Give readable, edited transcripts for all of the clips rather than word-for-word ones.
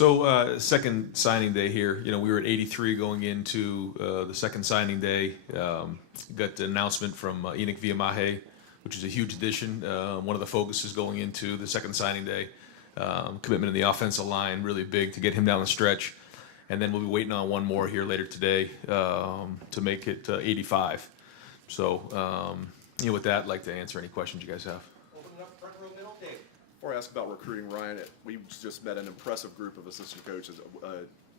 Second signing day here. We were at 83 going into the second signing day. Got the announcement from Enoch Viamahe, which is a huge addition. One of the focuses going into the second signing day. Commitment in the offensive line, really big to get him down the stretch. And then we'll be waiting on one more here later today to make it 85. With that, I'd like to answer any questions you guys have. Open it up front row middle, Dave. Before I ask about recruiting, Ryan, we just met an impressive group of assistant coaches.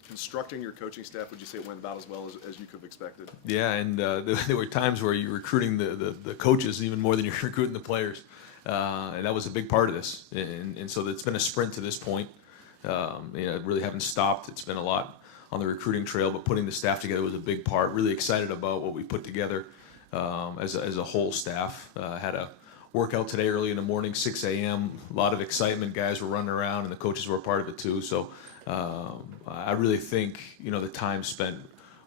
Constructing your coaching staff, would you say it went about as well as you could have expected? Yeah, and there were times where you're recruiting the coaches even more than you're recruiting the players. And that was a big part of this. And so it's been a sprint to this point. Really haven't stopped. It's been a lot on the recruiting trail, but putting the staff together was a big part. Really excited about what we put together as a whole staff. Had a workout today early in the morning, 6 a.m. A lot of excitement. Guys were running around, and the coaches were a part of it too. So I really think the time spent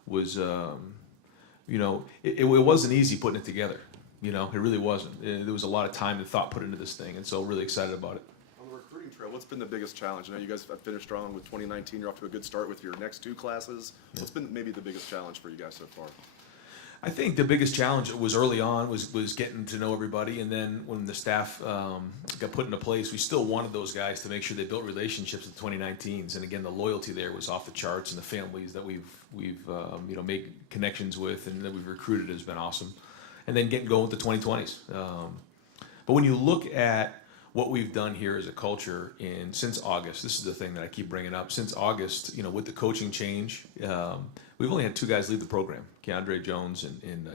was it wasn't easy putting it together. It really wasn't. There was a lot of time and thought put into this thing, and so really excited about it. On the recruiting trail, what's been the biggest challenge? I know you guys have finished strong with 2019. You're off to a good start with your next two classes. What's been maybe the biggest challenge for you guys so far? I think the biggest challenge was early on was getting to know everybody, and then when the staff got put into place, we still wanted those guys to make sure they built relationships with 2019s, and again the loyalty there was off the charts, and the families that we've made connections with and that we've recruited has been awesome, and then getting going with the 2020s. But when you look at what we've done here as a culture since August, this is the thing that I keep bringing up. Since August, with the coaching change, we've only had two guys leave the program, Keandre Jones and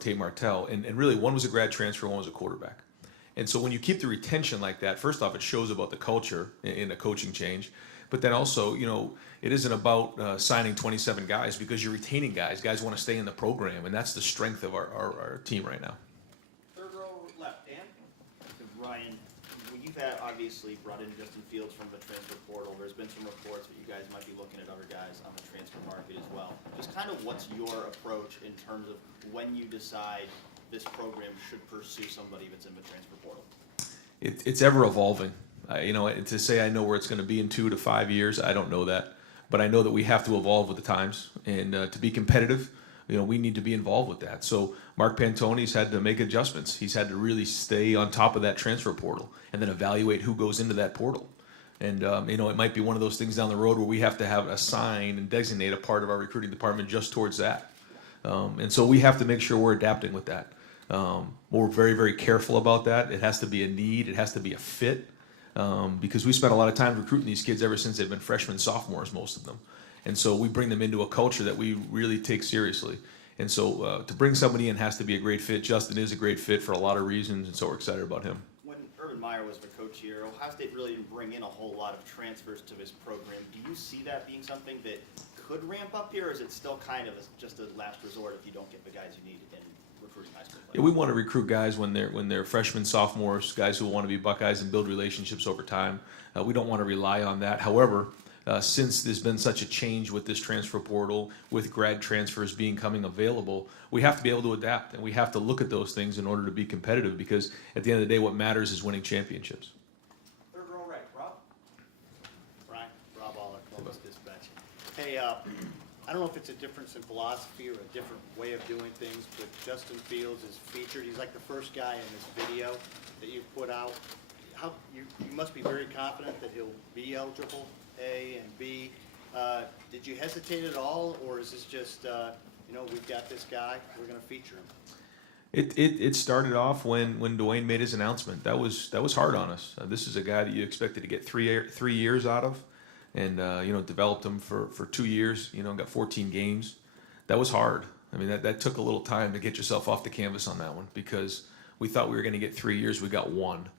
Tate Martell, and really one was a grad transfer, one was a quarterback. And so when you keep the retention like that, first off, it shows about the culture in a coaching change, but then also, it isn't about signing 27 guys because you're retaining guys. Guys want to stay in the program, and that's the strength of our team right now. Third row left, Dan. Ryan, you've obviously brought in Justin Fields from the transfer portal. There's been some reports that you guys might be looking at other guys on the transfer market as well. Just kind of what's your approach in terms of when you decide this program should pursue somebody that's in the transfer portal? It's ever evolving. To say I know where it's going to be in 2 to 5 years, I don't know that. But I know that we have to evolve with the times. And to be competitive, we need to be involved with that. So Mark Pantoni's had to make adjustments. He's had to really stay on top of that transfer portal and then evaluate who goes into that portal. And, it might be one of those things down the road where we have to have assign and designate a part of our recruiting department just towards that. And so we have to make sure we're adapting with that. We're very, very careful about that. It has to be a need. It has to be a fit. Because we spent a lot of time recruiting these kids ever since they've been freshmen, sophomores, most of them. And so we bring them into a culture that we really take seriously. And so to bring somebody in has to be a great fit. Justin is a great fit for a lot of reasons, and so we're excited about him. When Urban Meyer was the coach here, Ohio State really didn't bring in a whole lot of transfers to this program. Do you see that being something that could ramp up here, or is it still kind of just a last resort if you don't get the guys you need in recruiting high school players? Yeah, we want to recruit guys when they're freshmen, sophomores, guys who want to be Buckeyes and build relationships over time. We don't want to rely on that. However, since there's been such a change with this transfer portal, with grad transfers coming available, we have to be able to adapt, and we have to look at those things in order to be competitive, because at the end of the day, what matters is winning championships. Third row right, Rob. Rob Aller, Columbus Dispatch. Hey, I don't know if it's a difference in philosophy or a different way of doing things, but Justin Fields is featured. He's like the first guy in this video that you've put out. You must be very confident that he'll be eligible, A, and B. Did you hesitate at all, or is this just, we've got this guy, we're going to feature him? It started off when Dwayne made his announcement. That was hard on us. This is a guy that you expected to get 3 years out of, and developed him for 2 years. Got 14 games. That was hard. I mean, that took a little time to get yourself off the canvas on that one, because we thought we were going to get 3 years. We got 1.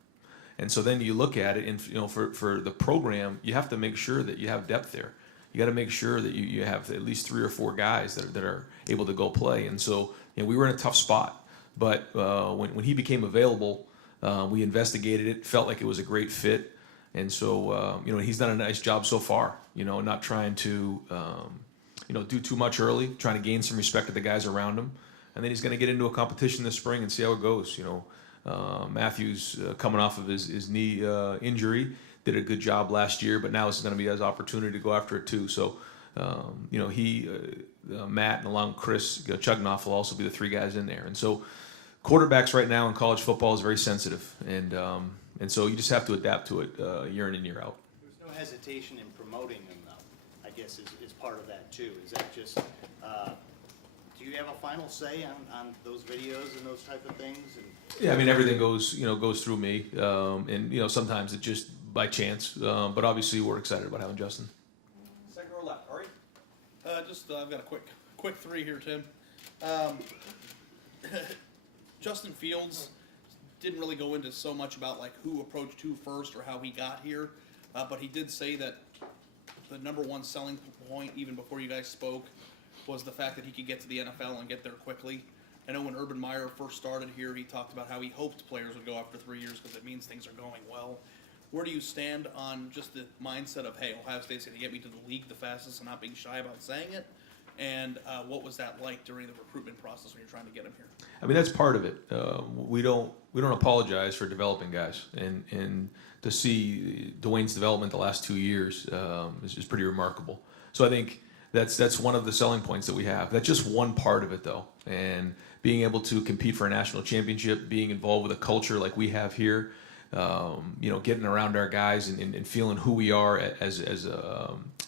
And so then you look at it, and for the program, you have to make sure that you have depth there. You got to make sure that you have at least 3 or 4 guys that are able to go play. And so we were in a tough spot. But when he became available, we investigated it, felt like it was a great fit. And so he's done a nice job so far. Not trying to do too much early, trying to gain some respect of the guys around him. And then he's going to get into a competition this spring and see how it goes. Matthew's coming off of his knee injury. did a good job last year, but now it's going to be his opportunity to go after it too. So, Matt and along with Chris Chugnoff will also be the three guys in there. And so quarterbacks right now in college football is very sensitive. And so you just have to adapt to it year in and year out. There's no hesitation in promoting him, though, I guess is part of that, too. Is that just, do you have a final say on those videos and those type of things? And Yeah, I mean, everything goes through me. And sometimes it just by chance. But obviously we're excited about having Justin. Second row left, Ari. I've got a quick three here, Tim. Justin Fields didn't really go into so much about like who approached who first or how he got here, but he did say that the number one selling point, even before you guys spoke, was the fact that he could get to the NFL and get there quickly. I know when Urban Meyer first started here, he talked about how he hoped players would go after 3 years because it means things are going well. Where do you stand on just the mindset of, hey, Ohio State's going to get me to the league the fastest and not being shy about saying it? And what was that like during the recruitment process when you're trying to get him here? I mean, that's part of it. We don't apologize for developing guys, and to see Dwayne's development the last 2 years is pretty remarkable. So I think that's one of the selling points that we have. That's just one part of it, though, and being able to compete for a national championship, being involved with a culture like we have here, getting around our guys and feeling who we are as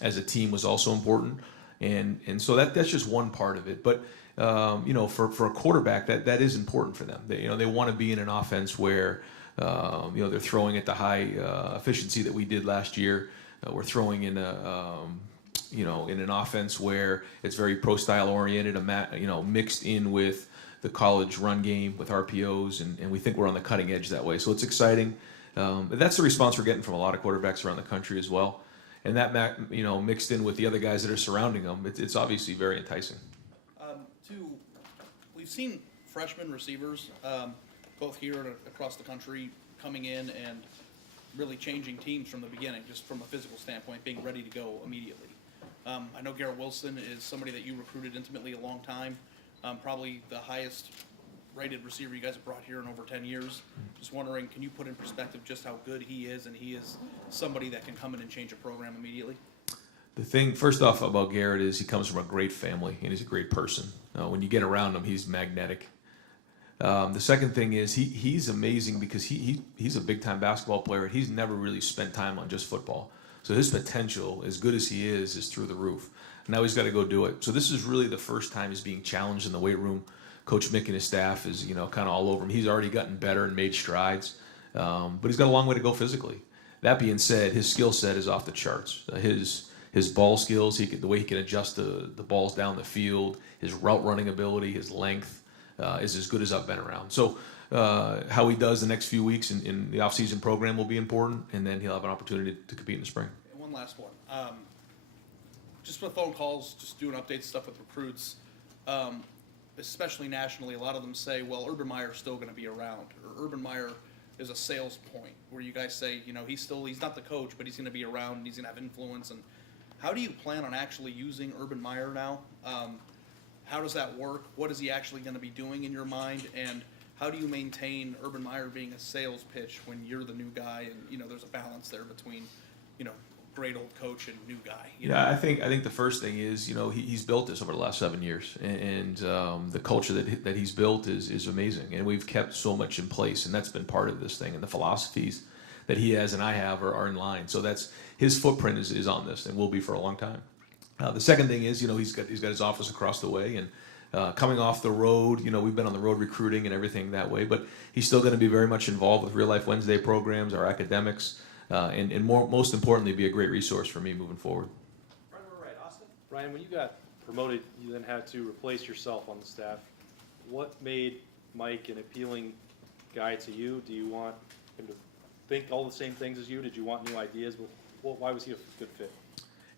a team was also important. And so that's just one part of it. But for a quarterback, that is important for them. They want to be in an offense where they're throwing at the high efficiency that we did last year. We're throwing in in an offense where it's very pro style oriented, mixed in with the college run game with RPOs, and we think we're on the cutting edge that way. So it's exciting. That's the response we're getting from a lot of quarterbacks around the country as well. And that, mixed in with the other guys that are surrounding them, it's obviously very enticing. We've seen freshman receivers, both here and across the country, coming in and really changing teams from the beginning, just from a physical standpoint, being ready to go immediately. I know Garrett Wilson is somebody that you recruited intimately a long time, probably the highest rated receiver you guys have brought here in over 10 years. Just wondering, can you put in perspective just how good he is, and he is somebody that can come in and change a program immediately? The thing, first off, about Garrett is he comes from a great family, and he's a great person. When you get around him, he's magnetic. The second thing is he's amazing because he's a big-time basketball player, and he's never really spent time on just football. So his potential, as good as he is through the roof. Now he's got to go do it. So this is really the first time he's being challenged in the weight room. Coach Mick and his staff is, kind of all over him. He's already gotten better and made strides, but he's got a long way to go physically. That being said, his skill set is off the charts. His ball skills, the way he can adjust the balls down the field, his route running ability, his length is as good as I've been around. So how he does the next few weeks in the offseason program will be important, and then he'll have an opportunity to compete in the spring. And one last one. Just with phone calls, just doing updates, stuff with recruits, especially nationally, a lot of them say, well, Urban Meyer's still going to be around, or Urban Meyer is a sales point, where you guys say, he's not the coach, but he's going to be around and he's going to have influence. And how do you plan on actually using Urban Meyer now? How does that work? What is he actually going to be doing in your mind? And how do you maintain Urban Meyer being a sales pitch when you're the new guy and, there's a balance there between, great old coach and new guy? Yeah, I think the first thing is, he's built this over the last 7 years, and the culture that he's built is amazing, and we've kept so much in place, and that's been part of this thing, and the philosophies that he has and I have are in line. So that's his footprint is on this, and will be for a long time. The second thing is, he's got his office across the way, and coming off the road, we've been on the road recruiting and everything that way, but he's still going to be very much involved with Real Life Wednesday programs, our academics, and most importantly, be a great resource for me moving forward. Front row right, Austin. Ryan, when you got promoted, you then had to replace yourself on the staff. What made Mike an appealing guy to you? Do you want him to think all the same things as you? Did you want new ideas? Why was he a good fit?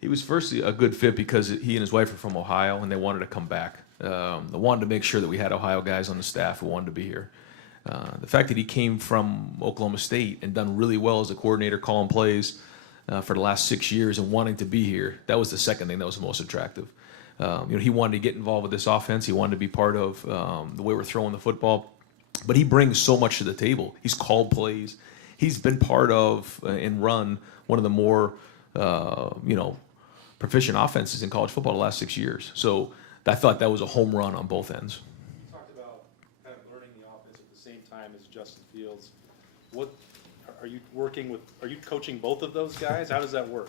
He was firstly a good fit because he and his wife are from Ohio, and they wanted to come back. They wanted to make sure that we had Ohio guys on the staff who wanted to be here. The fact that he came from Oklahoma State and done really well as a coordinator, calling plays for the last 6 years and wanting to be here, that was the second thing that was the most attractive. He wanted to get involved with this offense. He wanted to be part of the way we're throwing the football. But he brings so much to the table. He's called plays. he's been part of and run one of the more proficient offenses in college football the last 6 years. So I thought that was a home run on both ends. You talked about kind of learning the offense at the same time as Justin Fields. What are you working with? Are you coaching both of those guys? How does that work?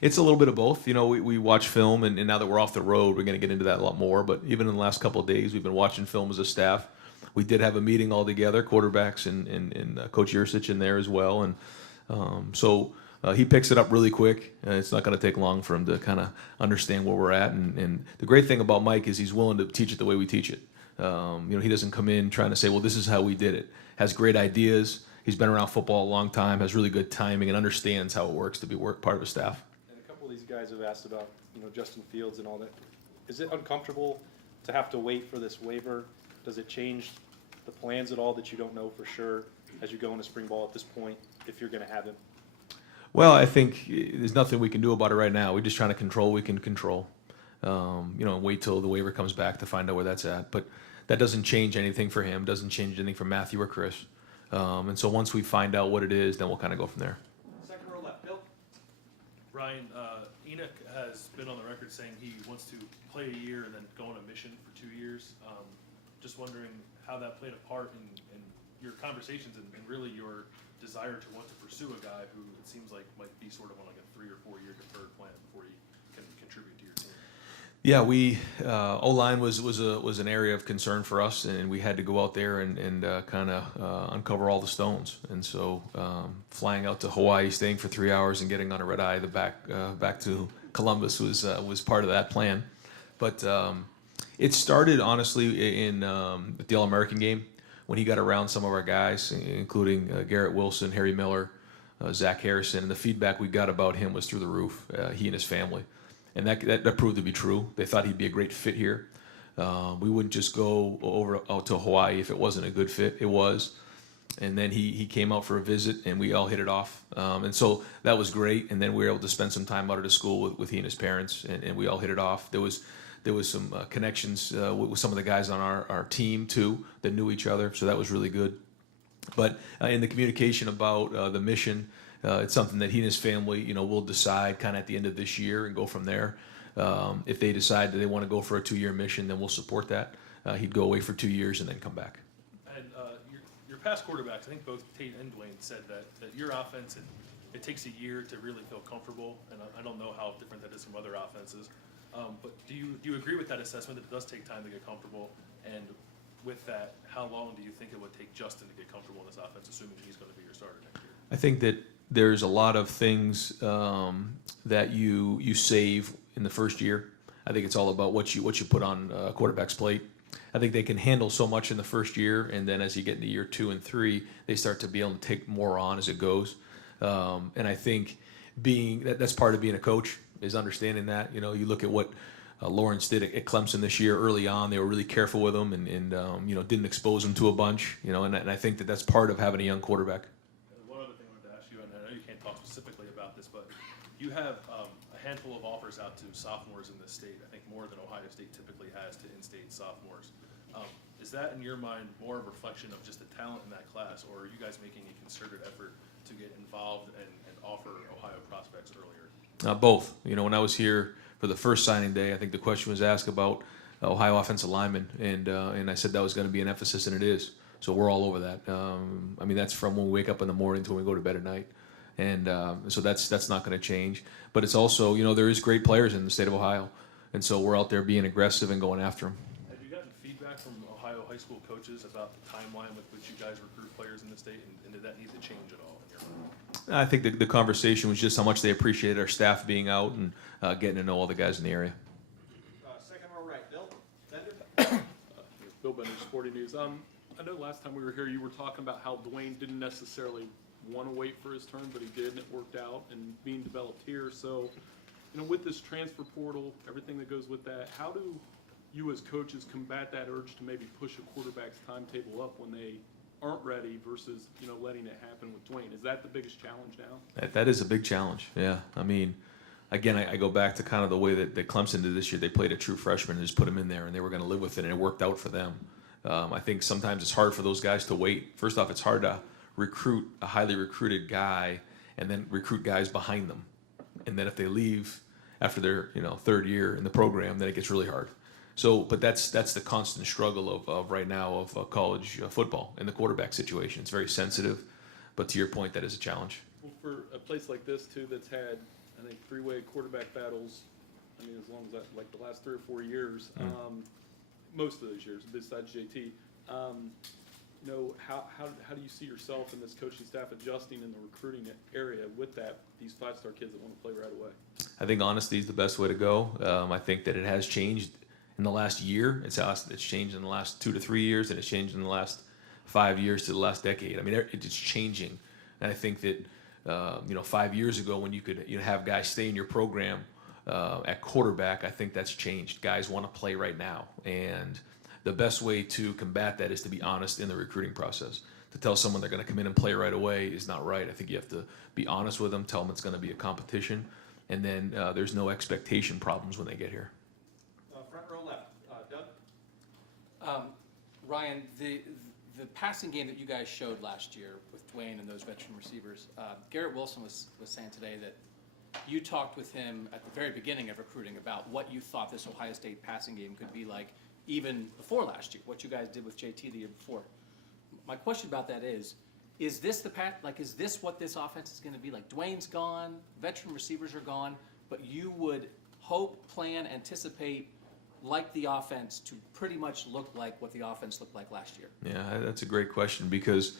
It's a little bit of both. We watch film, and now that we're off the road, we're going to get into that a lot more. But even in the last couple of days, we've been watching film as a staff. We did have a meeting all together, quarterbacks and Coach Yursich in there as well. And so he picks it up really quick. It's not going to take long for him to kind of understand where we're at. And the great thing about Mike is he's willing to teach it the way we teach it. He doesn't come in trying to say, well, this is how we did it. Has great ideas. He's been around football a long time, has really good timing, and understands how it works to be part of a staff. And a couple of these guys have asked about, Justin Fields and all that. Is it uncomfortable to have to wait for this waiver? Does it change the plans at all that you don't know for sure as you go into spring ball at this point, if you're going to have him? Well, I think there's nothing we can do about it right now. We're just trying to control what we can control. Wait till the waiver comes back to find out where that's at. But that doesn't change anything for him, doesn't change anything for Matthew or Chris. And so once we find out what it is, then we'll kind of go from there. Second row left, Bill. Ryan, Enoch has been on the record saying he wants to play a year and then go on a mission for 2 years. Just wondering how that played a part in your conversations and really your desire to want to pursue a guy who it seems like might be sort of on like a 3 or 4 year deferred plan before he can contribute to your team. Yeah, we O-line was an area of concern for us, and we had to go out there and kind of uncover all the stones. And so flying out to Hawaii, staying for 3 hours, and getting on a red eye back to Columbus was part of that plan. But it started honestly in the All-American game when he got around some of our guys, including Garrett Wilson, Harry Miller, Zach Harrison, and the feedback we got about him was through the roof. He and his family. And that proved to be true. They thought he'd be a great fit here. We wouldn't just go out to Hawaii if it wasn't a good fit. It was. And then he came out for a visit, and we all hit it off. And so that was great. And then we were able to spend some time out at the school with he and his parents, and we all hit it off. There was some connections with some of the guys on our team, too, that knew each other. So that was really good. But in the communication about the mission, it's something that he and his family, will decide kind of at the end of this year and go from there. If they decide that they want to go for a 2-year mission, then we'll support that. He'd go away for 2 years and then come back. And your past quarterbacks, I think both Tate and Dwayne said that your offense, it takes a year to really feel comfortable. And I don't know how different that is from other offenses. But do you agree with that assessment that it does take time to get comfortable? And with that, how long do you think it would take Justin to get comfortable in this offense, assuming he's going to be your starter next year? I think that there's a lot of things that you save in the first year. I think it's all about what you put on a quarterback's plate. I think they can handle so much in the first year, and then as you get into year 2 and 3, they start to be able to take more on as it goes. And I think that's part of being a coach is understanding that. You look at what Lawrence did at Clemson this year. Early on, they were really careful with him and didn't expose him to a bunch. And I think that's part of having a young quarterback. One other thing I wanted to ask you, and I know you can't talk specifically about this, but you have a handful of offers out to sophomores in this state. I think more than Ohio State typically has to in-state sophomores. Is that, in your mind, more a reflection of just the talent in that class, or are you guys making a concerted effort to get involved and offer Ohio prospects earlier? Both. When I was here for the first signing day, I think the question was asked about Ohio offensive linemen, and I said that was going to be an emphasis, and it is. So we're all over that. That's from when we wake up in the morning to when we go to bed at night. And so that's not going to change. But it's also, there is great players in the state of Ohio. And so we're out there being aggressive and going after them. Have you gotten feedback from Ohio high school coaches about the timeline with which you guys recruit players in the state? And did that need to change at all in your mind? I think the conversation was just how much they appreciated our staff being out and getting to know all the guys in the area. Second row right, Bill. Bender. Bill Bender, Sporting News. I know last time we were here, you were talking about how Dwayne didn't necessarily want to wait for his turn, but he did, and it worked out and being developed here. So, with this transfer portal, everything that goes with that, how do you as coaches combat that urge to maybe push a quarterback's timetable up when they aren't ready versus, letting it happen with Dwayne? Is that the biggest challenge now? That is a big challenge, yeah. Again, I go back to kind of the way that Clemson did this year. They played a true freshman and just put him in there, and they were going to live with it, and it worked out for them. I think sometimes it's hard for those guys to wait. First off, it's hard to recruit a highly recruited guy and then recruit guys behind them. And then if they leave after their third year in the program, then it gets really hard. So, but that's the constant struggle of right now of college football in the quarterback situation. It's very sensitive, but to your point, that is a challenge. Well, for a place like this too, that's had, I think, three-way quarterback battles, I mean, as long as that, like the last 3 or 4 years, most of those years, besides JT, how do you see yourself and this coaching staff adjusting in the recruiting area with these 5-star kids that want to play right away? I think honesty is the best way to go. I think that it has changed in the last year. It's changed in the last 2 to 3 years, and it's changed in the last 5 years to the last decade. I mean, it's changing. And I think that 5 years ago when you could have guys stay in your program at quarterback, I think that's changed. Guys want to play right now, and the best way to combat that is to be honest in the recruiting process. To tell someone they're going to come in and play right away is not right. I think you have to be honest with them, tell them it's going to be a competition, and then there's no expectation problems when they get here. Front row left, Doug? Ryan, the passing game that you guys showed last year with Dwayne and those veteran receivers, Garrett Wilson was saying today that you talked with him at the very beginning of recruiting about what you thought this Ohio State passing game could be like even before last year, what you guys did with JT the year before. My question about that is this is this what this offense is going to be like? Dwayne's gone, veteran receivers are gone, but you would hope, plan, anticipate like the offense to pretty much look like what the offense looked like last year? Yeah, that's a great question, because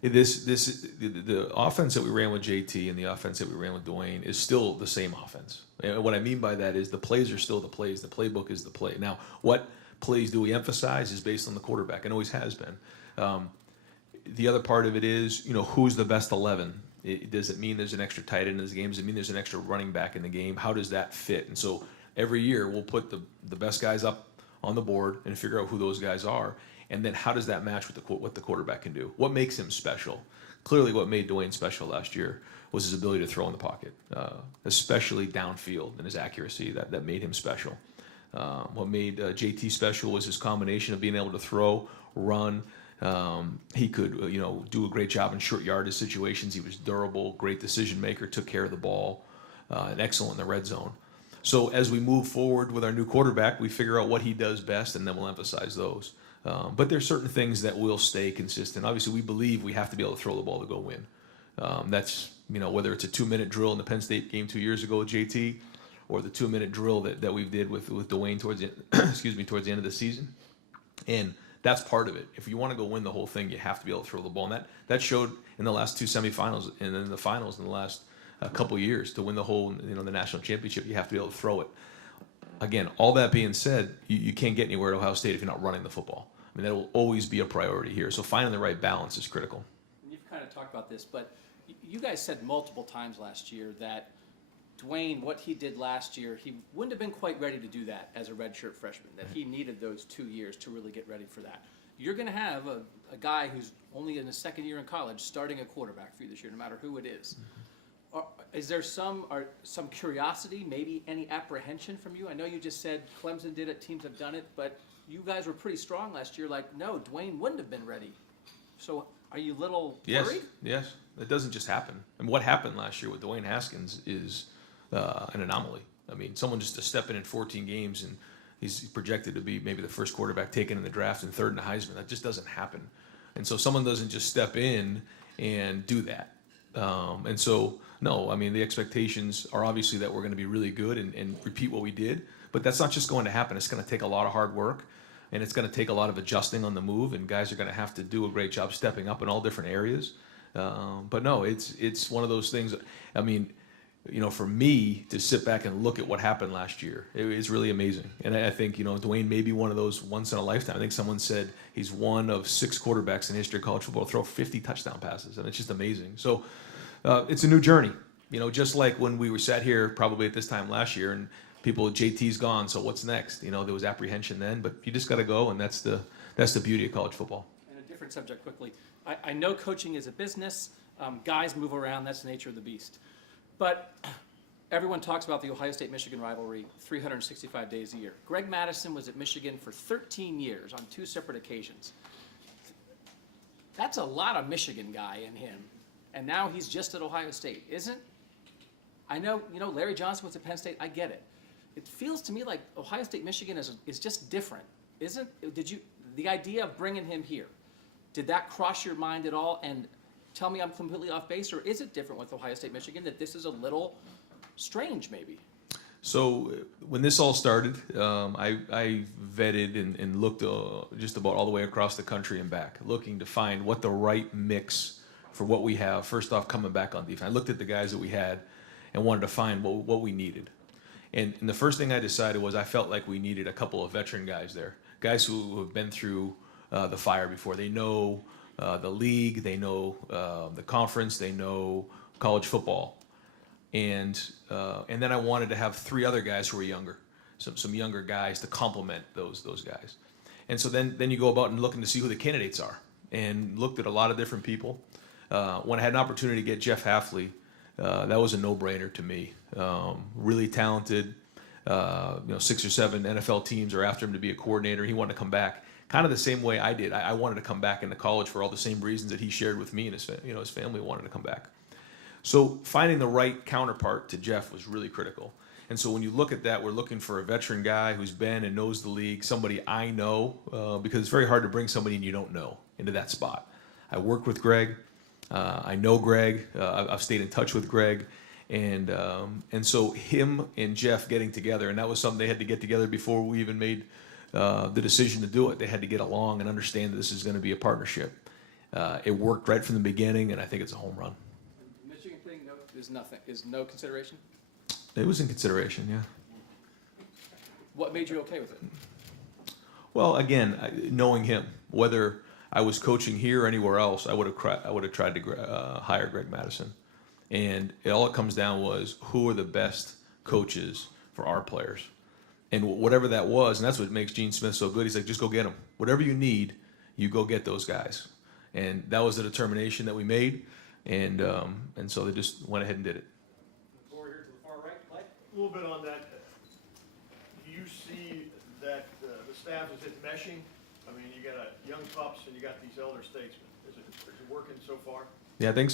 the offense that we ran with JT and the offense that we ran with Dwayne is still the same offense. And what I mean by that is the plays are still the plays. The playbook is the play. Now, what plays do we emphasize is based on the quarterback, and always has been. The other part of it is, who's the best 11? Does it mean there's an extra tight end in this game? Does it mean there's an extra running back in the game? How does that fit? And so every year we'll put the best guys up on the board and figure out who those guys are. And then how does that match with what the quarterback can do? What makes him special? Clearly what made Dwayne special last year was his ability to throw in the pocket, especially downfield, and his accuracy. That made him special. What made JT special was his combination of being able to throw, run. He could do a great job in short yardage situations. He was durable, great decision maker, took care of the ball, and excellent in the red zone. So as we move forward with our new quarterback, we figure out what he does best, and then we'll emphasize those. But there's certain things that will stay consistent. Obviously, we believe we have to be able to throw the ball to go win. That's, whether it's a 2-minute drill in the Penn State game 2 years ago with JT, or the 2-minute drill that we did with Dwayne towards the towards the end of the season. And that's part of it. If you want to go win the whole thing, you have to be able to throw the ball. And that showed in the last 2 semifinals and then the finals in the last couple years. To win the whole, the national championship, you have to be able to throw it. Again, all that being said, you can't get anywhere at Ohio State if you're not running the football. I mean, that will always be a priority here. So finding the right balance is critical. You've kind of talked about this, but you guys said multiple times last year that Dwayne, what he did last year, he wouldn't have been quite ready to do that as a redshirt freshman, that he needed those 2 years to really get ready for that. You're going to have a guy who's only in his second year in college starting a quarterback for you this year, no matter who it is. Is there some curiosity, maybe any apprehension from you? I know you just said Clemson did it, teams have done it, but you guys were pretty strong last year. Like, no, Dwayne wouldn't have been ready. So are you a little worried? Yes. It doesn't just happen. And what happened last year with Dwayne Haskins is an anomaly. I mean, someone just to step in 14 games and he's projected to be maybe the first quarterback taken in the draft and third in the Heisman. That just doesn't happen. And so someone doesn't just step in and do that. And so, no, I mean, the expectations are obviously that we're going to be really good and repeat what we did. But that's not just going to happen. It's going to take a lot of hard work, and it's going to take a lot of adjusting on the move, and guys are going to have to do a great job stepping up in all different areas. But no, it's one of those things. I mean, for me to sit back and look at what happened last year, it's really amazing. And I think, Dwayne may be one of those once in a lifetime. I think someone said he's one of 6 quarterbacks in the history of college football to throw 50 touchdown passes, and it's just amazing. So it's a new journey. Just like when we were sat here probably at this time last year and JT's gone, so what's next? There was apprehension then, but you just got to go, and that's the beauty of college football. And a different subject quickly. I know coaching is a business. Guys move around. That's the nature of the beast. But everyone talks about the Ohio State-Michigan rivalry 365 days a year. Greg Madison was at Michigan for 13 years on 2 separate occasions. that's a lot of Michigan guy in him, and now he's just at Ohio State. I know, Larry Johnson was at Penn State, I get it. It feels to me like Ohio State, Michigan is just different, the idea of bringing him here, did that cross your mind at all? And tell me I'm completely off base, or is it different with Ohio State, Michigan, that this is a little strange maybe? So when this all started, I vetted and looked just about all the way across the country and back, looking to find what the right mix for what we have. First off, coming back on defense, I looked at the guys that we had and wanted to find what we needed. And the first thing I decided was I felt like we needed a couple of veteran guys there, guys who have been through the fire before. They know the league, they know the conference, they know college football. And then I wanted to have 3 other guys who were younger, some younger guys to complement those guys. And so then you go about and looking to see who the candidates are, and looked at a lot of different people. When I had an opportunity to get Jeff Hafley, that was a no-brainer to me. Really talented. 6 or 7 NFL teams are after him to be a coordinator. He wanted to come back, kind of the same way I did. I wanted to come back into college for all the same reasons that he shared with me, and his family wanted to come back. So finding the right counterpart to Jeff was really critical. And so when you look at that, we're looking for a veteran guy who's been and knows the league, somebody I know, because it's very hard to bring somebody you don't know into that spot. I worked with Greg. I know Greg. I've stayed in touch with Greg. And so him and Jeff getting together, and that was something they had to get together before we even made the decision to do it. They had to get along and understand that this is going to be a partnership. It worked right from the beginning, and I think it's a home run. Michigan thing is no consideration? It was in consideration, yeah. What made you okay with it? Well, again, knowing him, whether I was coaching here or anywhere else, I would have tried to hire Greg Madison. And all it comes down was who are the best coaches for our players. And whatever that was, and that's what makes Gene Smith so good. He's like, just go get them. Whatever you need, you go get those guys. And that was the determination that we made. And so they just went ahead and did it. Over here to the far right, Mike. A little bit on that. Do you see that the staff is meshing? I mean, you got young pups and you got these elder statesmen. Is it working so far? Yeah, I think so.